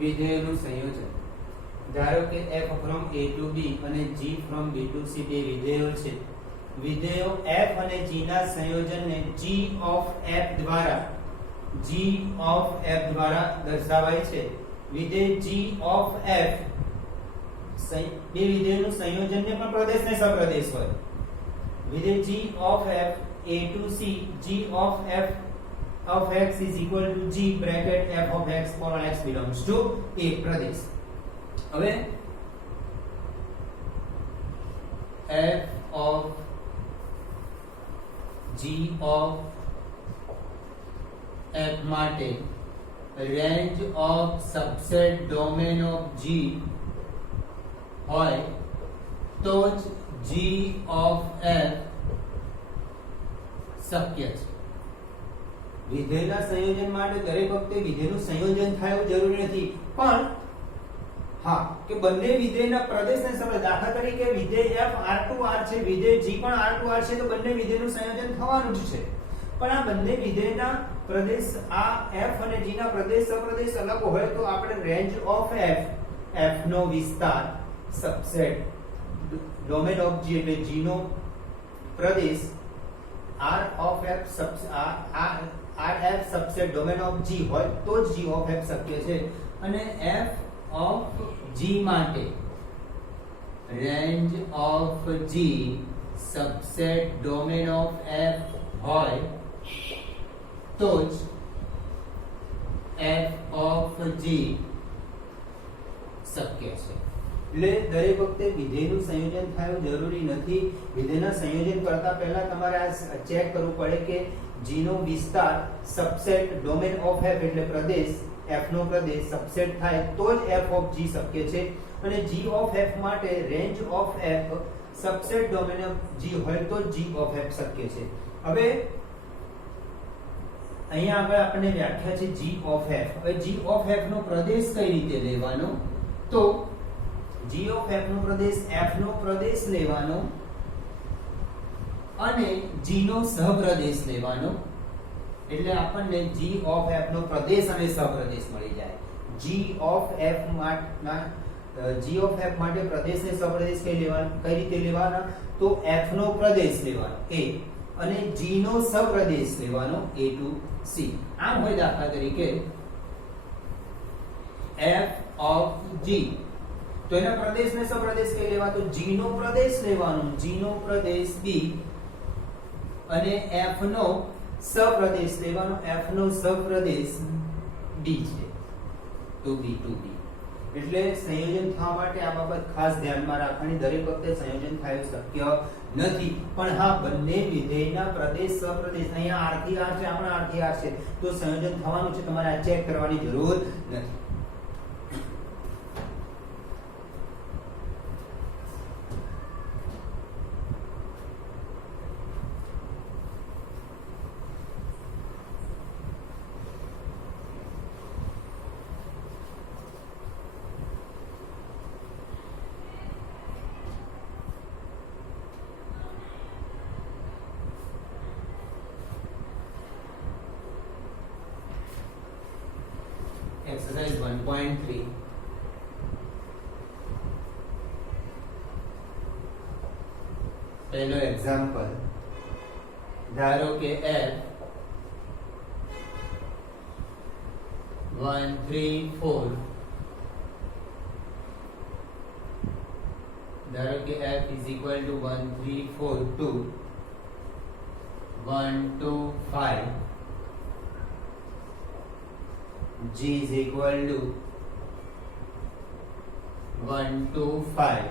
વિધેયોનું સંયોજન. ધારો કે f from a to b અને g from b to c બે વિધેયો છે. વિધેયો f અને g ના સંયોજનને g of f દ્વારા દર્શાવાય છે. વિધેય g of f બે વિધેયોનું સંયોજનને પણ પ્રદેશ ને સપ્રદેશ હોય. વિધેય g of f a to c, g of f of x is equal to g bracket f of x for x belongs to a પ્રદેશ. હવે f of g of f માટે range of subset domain of g હોય તો જ g of f શક્ય છે. વિધેયના સંયોજન માટે દરેક વખતે વિધેયનું સંયોજન થાય એવું જરૂરી નથી, પણ હા કે બંને વિધેયના પ્રદેશને સમય. દાખલા તરીકે વિધેય f r2r છે, વિધેય g પણ r2r છે, તો બંને વિધેયનું સંયોજન થવાનું જ છે. પણ આ બંને વિધેયના પ્રદેશ, આ f અને g ના પ્રદેશ સપ્રદેશ અલગ હોય તો આપણે રેન્જ ઓફ f નો વિસ્તાર સબસેટ ડોમેન ઓફ g એટલે g no Pradesh r of f subset domain of g હોય તો જ g of f શક્ય છે. અને f of g માટે range of g subset domain of f હોય તો જ f of g શક્ય છે. એટલે દરેક વખતે વિધેયનું સંયોજન થાય જરૂરી નથી. વિધેયના સંયોજન કરતા પહેલા તમારે આ ચેક કરવું પડે કે g નો વિસ્તાર સબસેટ ડોમેન ઓફ f એટલે પ્રદેશ f નો પ્રદેશ સબસેટ થાય તો જ f of g શક્ય છે. અને g of f માટે range of f subset domain of g હોય તો g of f શક્ય છે. હવે અહીંયા આગળ આપણને વ્યાખ્યા છે g of f. હવે g of f નો પ્રદેશ કઈ રીતે લેવાનો? તો g of f no Pradesh f નો પ્રદેશ લેવાનો અને g નો સહપ્રદેશ લેવાનો. એટલે આપણને g of f નો પ્રદેશ અને સહપ્રદેશ મળી જાય. g of f માટે પ્રદેશ ને સહપ્રદેશ કઈ રીતે લેવાના? તો f નો પ્રદેશ લેવાનો a અને g નો સહપ્રદેશ લેવાનો a to c. આમ હોય દાખલા તરીકે f of g, તો એના પ્રદેશ ને સપ્રદેશ કઈ લેવા? તો g નો પ્રદેશ લેવાનો, g નો પ્રદેશ b અને f નો સપ્રદેશ લેવાનો, f નો સપ્રદેશ d છે તો b to b. એટલે સંયોજન થવા માટે આ બાબત ખાસ ધ્યાનમાં રાખવાની. દરેક વખતે સંયોજન થાય શક્ય નથી, પણ હા બંને વિધેયના પ્રદેશ સપ્રદેશ, અહીંયા r થી r છે, આપણા r થી r છે, તો સંયોજન થવાનું છે. તમારે આ ચેક કરવાની જરૂર નથી. Exercise 1.3. પહેલો એક્ઝામ્પલ. ધારો કે f 1 3 4, ધારો કે f is equal to 1 3 4 2 1 2 5, g is equal to 1 2 5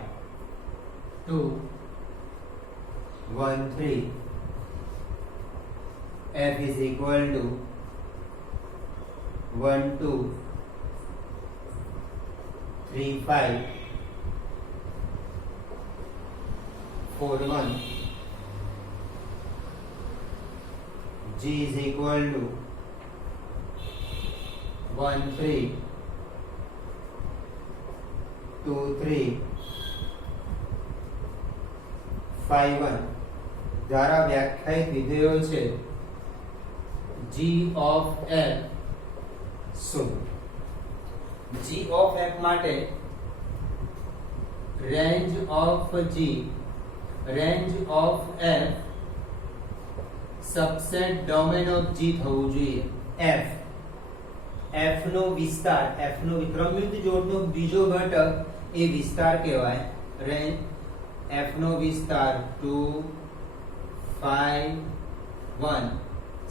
2 1 3, f is equal to 1 2 3 5 4 1, g is equal to 1 3 2 3 5 1. દ્વારા વ્યાખ્યાયિત વિધેયો છે g of f શું? g of f માટે range of f subset domain of g થવું જોઈએ. f નો વિસ્તાર, f નો ક્રમયુક્ત જોડનો બીજો ઘટક એ વિસ્તાર કહેવાય. રેન્જ f નો વિસ્તાર 2 5 1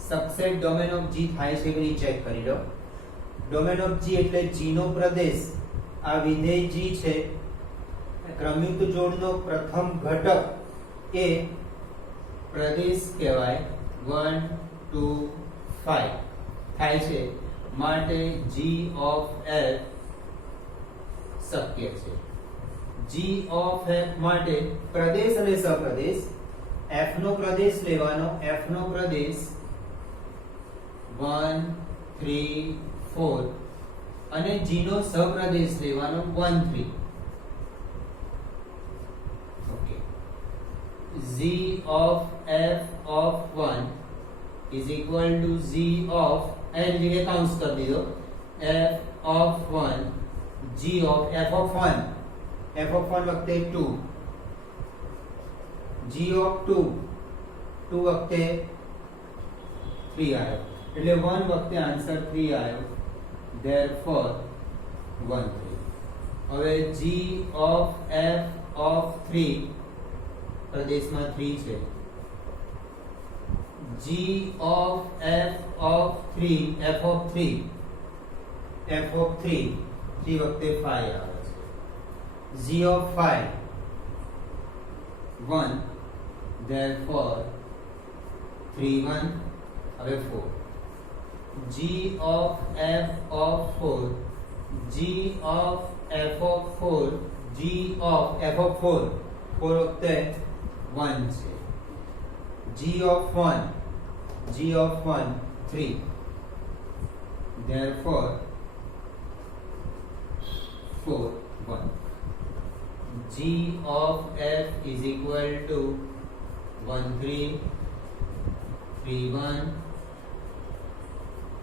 સબસેટ ડોમેન ઓફ g થાય છે કે ચેક કરી લો. ડોમેન ઓફ g એટલે g નો પ્રદેશ. આ વિધેય g છે, ક્રમયુક્ત જોડનો પ્રથમ ઘટક એ પ્રદેશ કહેવાય. 1 2 5 થાય છે માટે g of f શક્ય છે. g of f માટે પ્રદેશ અને સપ્રદેશ, f નો પ્રદેશ લેવાનો, f નો પ્રદેશ 1 3 4 અને g નો સપ્રદેશ લેવાનો 1 3. Okay, g of f of 1 is equal to g of એની જગ્યાએ કાઉન્સ કરી દીધો. f of 1 g of f of 1 વખતે 2, g of 2 વખતે 3 આવ્યો એટલે 1 વખતે આન્સર 3 આવ્યો. therefore 1 3. હવે g of f of 3 પ્રદેશમાં 3 છે. g of f of 3 f of 3 3 વખતે 5 આવે છે. g of 5 1, therefore 3 1. હવે 4. g of f of 4 g of f of 4 g of f of 4 વખતે 1 છે. g of 1 3, therefore 4 1. g of f is equal to 1 3 3 1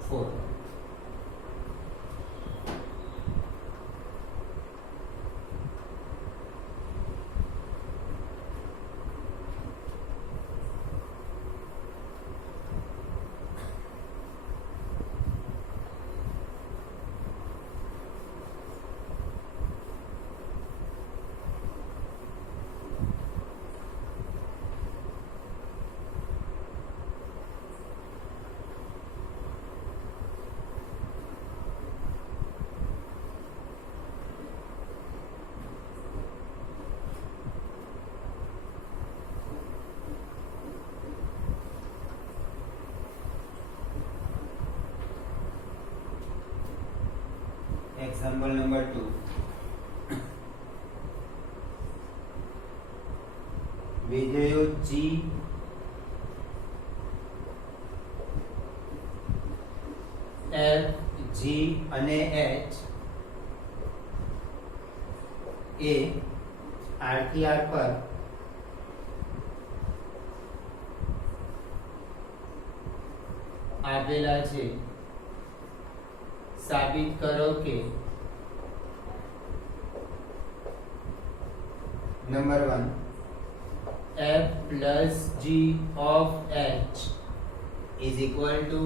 4. Example number 2. વિધેયો g f g અને h એ r થી r પર આપેલા છે. સાબિત કરો કે number 1 f plus g of h is equal to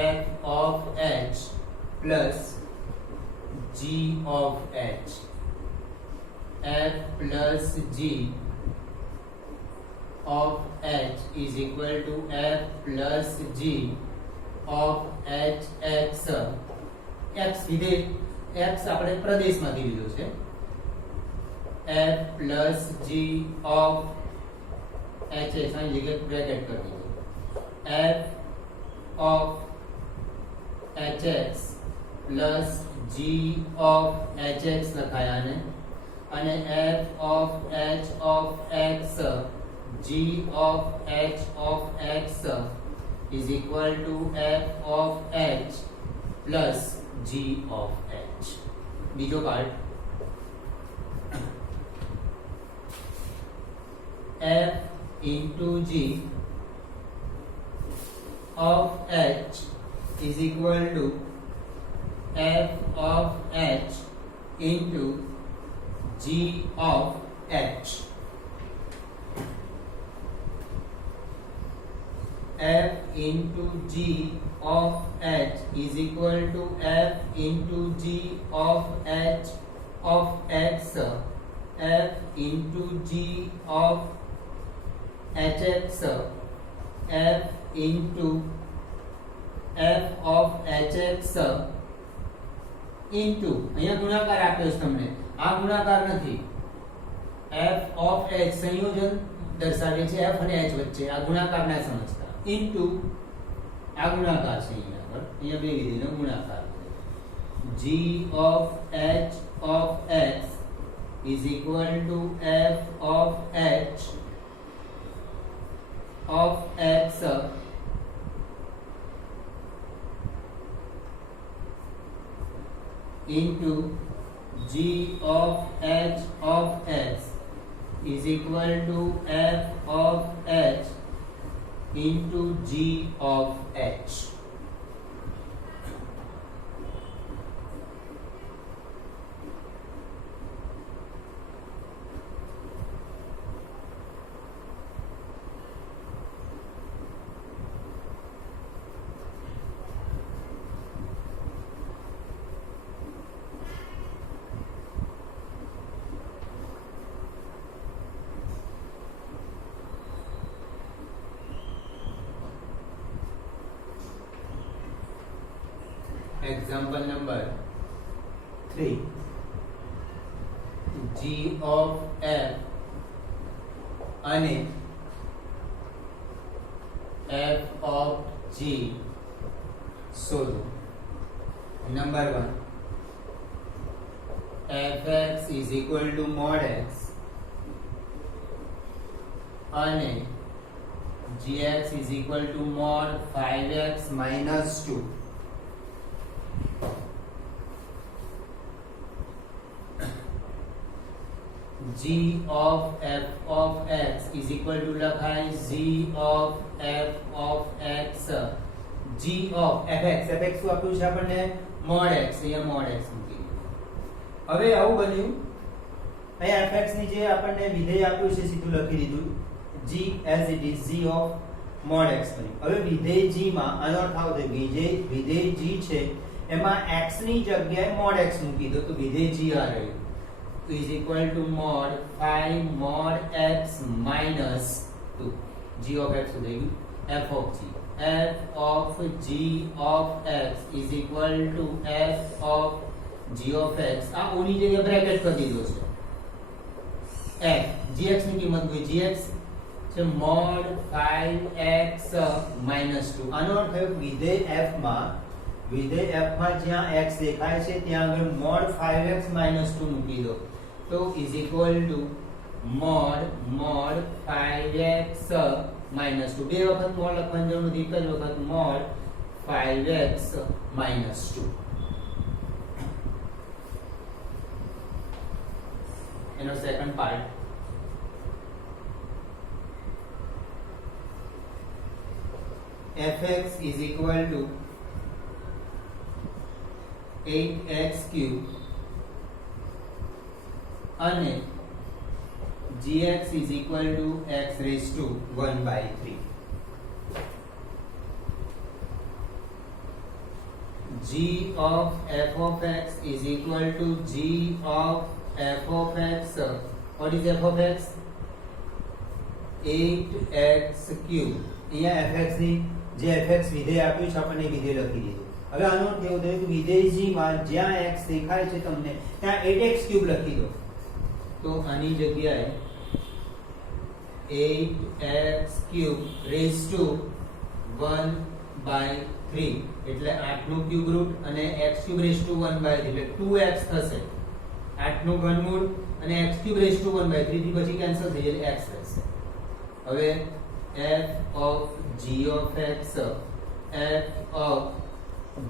f of h plus g of h. f plus g of h is equal to f plus g of h x. x વિધેય x આપણે પ્રદેશમાંથી લીધો છે. f plus g of h x ની જગ્યાએ bracket કરી દીધું. f of h x plus g of h x લખાયા અને f of h of x g of h of x is equal to f of h plus g of h. બીજો part f into g of h is equal to f of h into g of h. f into g of h is equal to f into g of h of x, f into g of hx, f into f of hx into અહીંયા ગુણાકાર આપ્યો છે તમને, આ ગુણાકાર નથી, f of h સંયોજન દર્શાવે છે f અને h વચ્ચે, આ ગુણાકાર ના સમજતા, into આ ગુણાકાર છે અહીંયા આગળ, અહીંયા બે વિધેયનો ગુણાકાર g of h of x is equal to f of h of x into g of h of x is equal to f of h into g of h. Example number 3. G of f અને f of g શોધો. Number 1, fx is equal to mod x અને gx is equal to mod 5x minus 2. g of f of x is equal to લખાય g of f of x, g of fx, fx શું આપ્યું છે આપણને mod x, અહીંયા mod x મૂકી દીધું. હવે આવું બન્યું, અહીંયા fx ની જે આપણને વિધેય આપ્યું છે સીધું લખી દીધું, g as it is, g of mod x બન્યું. હવે વિધેય g માં આનો અર્થ આવો થાય, વિધેય g છે એમાં x ની જગ્યાએ mod x મૂકી દો તો વિધેય g આ રહ્યું, is equal to mod 5 mod x minus 2. g of x हो जाएगी f of g, f of g of x is equal to f of g of x, આ ઓની જગ્યાએ બ્રેકેટ કરી દીધો છે, f gx ની કિંમત હોય, gx છે mod 5x minus 2. આનો અર્થ થયો વિધેય f માં જ્યાં x દેખાય છે ત્યાં આગળ mod 5x minus 2 મૂકી દો તો is equal to mod 5x minus 2. બે વખત mod લખવાની જરૂર નથી, એક જ વખત mod 5x minus 2. એનો second part, fx is equal to 8x cube અને gx is equal to x raised to 1 by 3. g of f of x is equal to g of f of x. What is f of x? 8x cube. અહીંયા fx ની જે fx વિધેય આપ્યું છે આપણને વિધેય લખી દીધું. હવે આનો અર્થ એવો થયો કે વિધેય g માં જ્યાં x દેખાય છે તમને ત્યાં 8x ક્યુબ લખી દો તો આની જગ્યાએ 8x cube raise to 1 by 3 એટલે 8 નું ક્યુબ રૂટ અને x cube raise to 1 by 3 એટલે 2x થશે, 8 નું ઘનમૂળ અને x cube raise to 1 by 3 થી પછી કેન્સલ થઈ જાય x રહેશે. હવે f of g of x, f of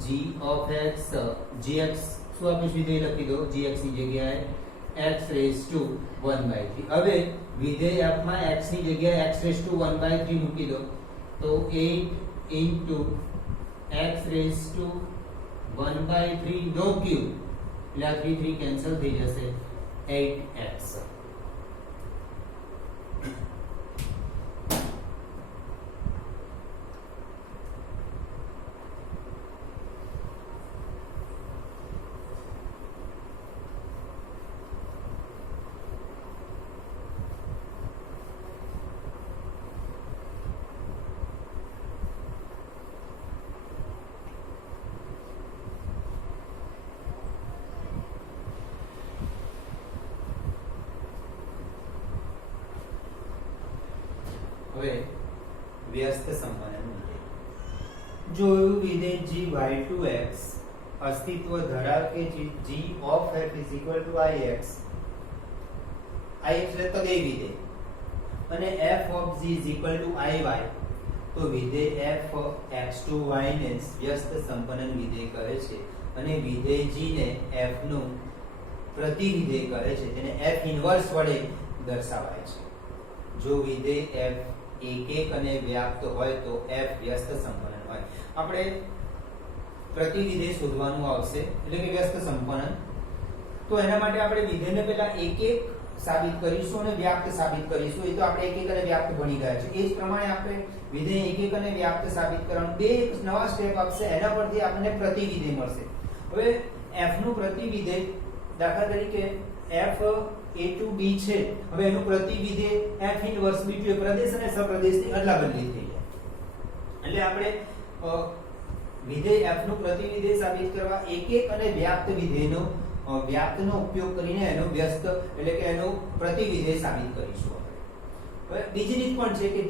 g of x, gx શું આપણે વિધેય લખી દો, gx ની જગ્યાએ x raised to 1 by 3. હવે વિધેય f માં x ની જગ્યાએ x raised to 1 by 3 મૂકી દો તો 8 into x raised to 1 by 3 no cube એટલે આ 3 3 કેન્સલ થઈ જશે 8x. હવે વ્યસ્ત સંબંધન વિધેય જો એવું વિધેય g(y2x) અસ્તિત્વ ધરાવે કે g of f is equal to ix એટલે તદેય વિધેય અને f of g is equal to iy તો વિધેય f x2y ને વ્યસ્ત સંબંધન વિધેય કહે છે અને વિધેય g ને f નું પ્રતિવિધેય કહે છે જેને f ઇન્વર્સ વડે દર્શાવાય છે. જો વિધેય f એકક અને વ્યાપ્ત હોય તો f વ્યસ્ત સંપન્ન હોય. આપણે પ્રતિવિધેય શોધવાનું આવશે એટલે કે વ્યસ્ત સંપન્ન. તો એના માટે આપણે વિધેયને પહેલા એકક સાબિત કરીશું અને વ્યાપ્ત સાબિત કરીશું. એ તો આપણે એકક અને વ્યાપ્ત ભણી ગયા છે. એ જ પ્રમાણે આપણે વિધેય એકક અને વ્યાપ્ત સાબિત કરવાનું બે નવા સ્ટેપ આપશે. એના પરથી આપણને પ્રતિવિધેય મળશે. હવે f નું પ્રતિવિધેય દાખલા તરીકે f a to b છે. હવે એનું પ્રતિવિધેય f ઇન્વર્સ b to પ્રદેશ અને સપ્રદેશની અદલાબદલી થઈ જાય. એટલે આપણે વિધેય f નું પ્રતિવિધેય સાબિત કરવા એકક અને વ્યાપ્ત વિધેયનો વ્યાપ્તનો ઉપયોગ કરીને એનો વ્યસ્ત એટલે કે એનો પ્રતિવિધેય સાબિત કરીશું. હવે બીજી રીત પણ છે કે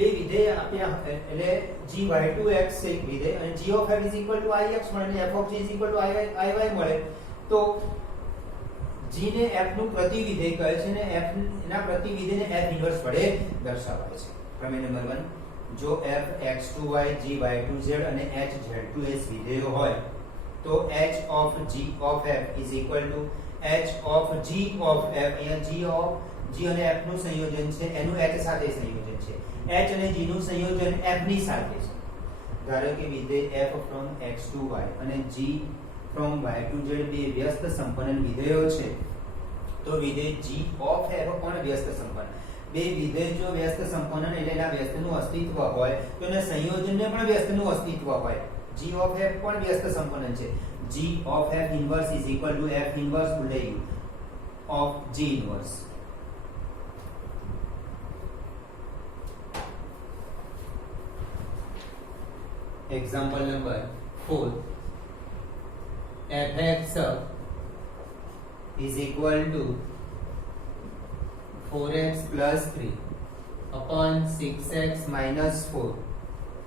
બે વિધેય આપ્યા એટલે g(y2x) છે એક વિધેય અને g of f is equal to ix મળે અને f of g is equal to iy મળે. તો g ને f નું પ્રતિવિધેય કહે છે અને f ના પ્રતિવિધેયને f ઇન્વર્સ વડે દર્શાવાય છે. પ્રમેય નંબર 1 જો f x2y g(y2z) અને h z2s વિધેયો હોય તો h of g of f is equal to h of g of f. અહીંયા g અને f નું સંયોજન છે એનું h સાથે સંયોજન છે. h અને g નું સંયોજન f ની સાથે છે. ધારો કે વિધેય f from x to y અને g from y to z બે વ્યસ્ત સંપન્ન વિધેયો છે. તો વિધેય g of f પણ વ્યસ્ત સંપન્ન. બે વિધેય જો વ્યસ્ત સંપન્ન એટલે એના વ્યસ્તનું અસ્તિત્વ હોય તો એના સંયોજનને પણ વ્યસ્તનું અસ્તિત્વ હોય. g of f પણ વ્યસ્ત સંપન્ન છે. g of f inverse is equal to f inverse ભૂલાયું of g inverse. Example number 4 fx is equal to 4x plus 3 upon 6x minus 4.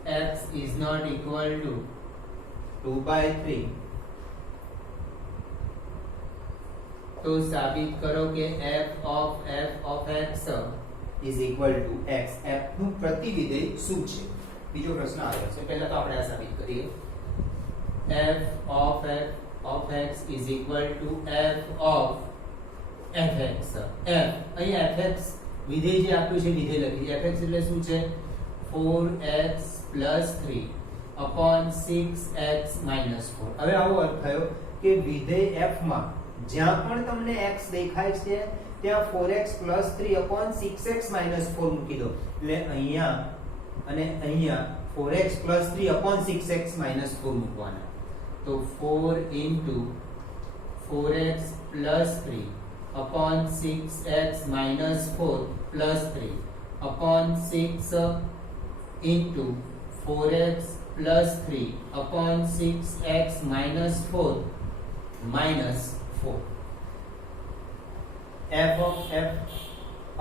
X is not equal to 2/3. तो साबित करो कि f of x is equal to x. f નું પ્રતિવિધેય શું છે? બીજો પ્રશ્ન આવ્યો છે. પહેલા તો આપણે આ સાબિત કરીએ. f of x is equal to f of fx. f અહીં fx વિધેય જે આપ્યું છે વિધેય લખી. fx એટલે શું છે? 4x plus 3 upon 6x minus 4. હવે આવો અર્થ થયો કે વિધેય f માં જ્યાં પણ તમને x દેખાય છે ત્યાં 4x plus 3 upon 6x minus 4 મૂકી દો. એટલે અહીંયા અને અહીંયા 4x plus 3 upon 6x minus 4 મૂકવાના. તો 4 into 4x plus 3 upon 6x minus 4 plus 3 upon 6 into 4x plus 3 upon 6x minus 4 minus 4. f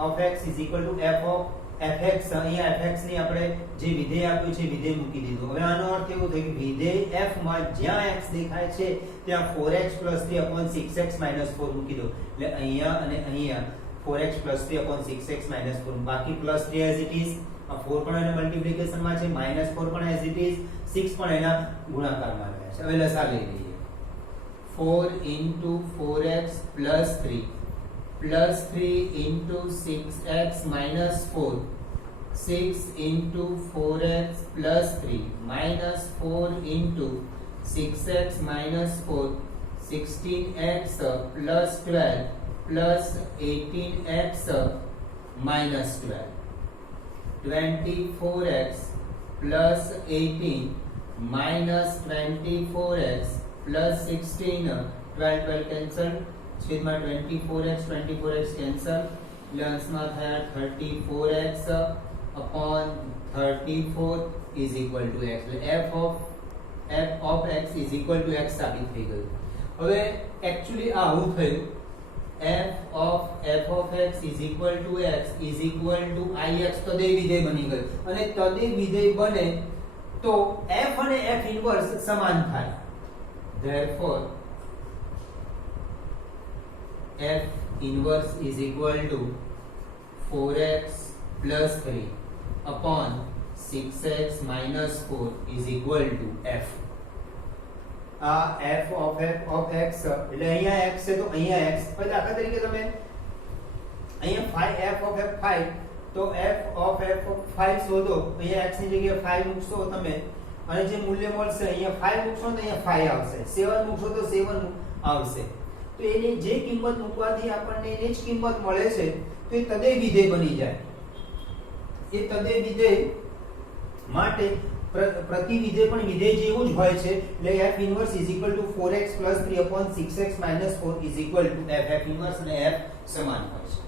of x is equal to f of fx. અહીંયા fx ની આપણે જે વિધેય આપ્યું છે વિધેય મૂકી દીધું. હવે આનો અર્થ એવો થાય કે વિધેય f માં જ્યાં x દેખાય છે ત્યાં 4x plus 3 upon 6x minus 4 મૂકી દો. એટલે અહીંયા અને અહીંયા 4x plus 3 upon 6x minus 4 બાકી plus 3 as it is. આ 4 પણ એના મલ્ટીપ્લિકેશન માં છે, minus 4 પણ as it is, 6 પણ એના ગુણાકારમાં રહે છે. હવે લસા લઈ લઈએ. 4 into 4x plus 3 plus 3 into 6x minus 4, 6 into 4x plus 3 minus 4 into 6x minus 4, 16x plus 12 plus 18x minus 12, 24x plus 18 minus 24x plus 16, 12 12 cancel, છેદમાં 24x cancel, એટલે અંશમાં થયા 34x upon 34 is equal to x, એટલે f of x is equal to x સાબિત થઈ ગયું. હવે actually આવું થયું, f of x is equal to x is equal to ix તદેય વિધેય બની ગયું, અને તદેય વિધેય બને તો f અને f ઇન્વર્સ સમાન થાય. therefore f inverse is equal to 4x plus 3 upon 6x minus 4 is equal to f. આ f of x એટલે અહીંયા x છે તો અહીંયા x, પછી દાખલા તરીકે તમે અહીંયા 5 f of f 5, તો f of 5 શોધો, અહીંયા x ની જગ્યાએ 5 મૂકશો તમે, અને જે મૂલ્ય મળશે અહીંયા 5 મૂકશો તો અહીંયા 5 આવશે, 7 મૂકશો તો 7 આવશે. તો એની જે કિંમત મૂકવાથી આપણને એની જ કિંમત મળે છે, તો એ તદેય વિધેય બની જાય. એ તદેય વિધેય માટે પ્રતિ વિધેય પણ વિધેય જેવું જ હોય છે, એટલે f inverse is equal to 4x 3 upon 6x 4 is equal to f. f inverse અને f સમાન હોય છે.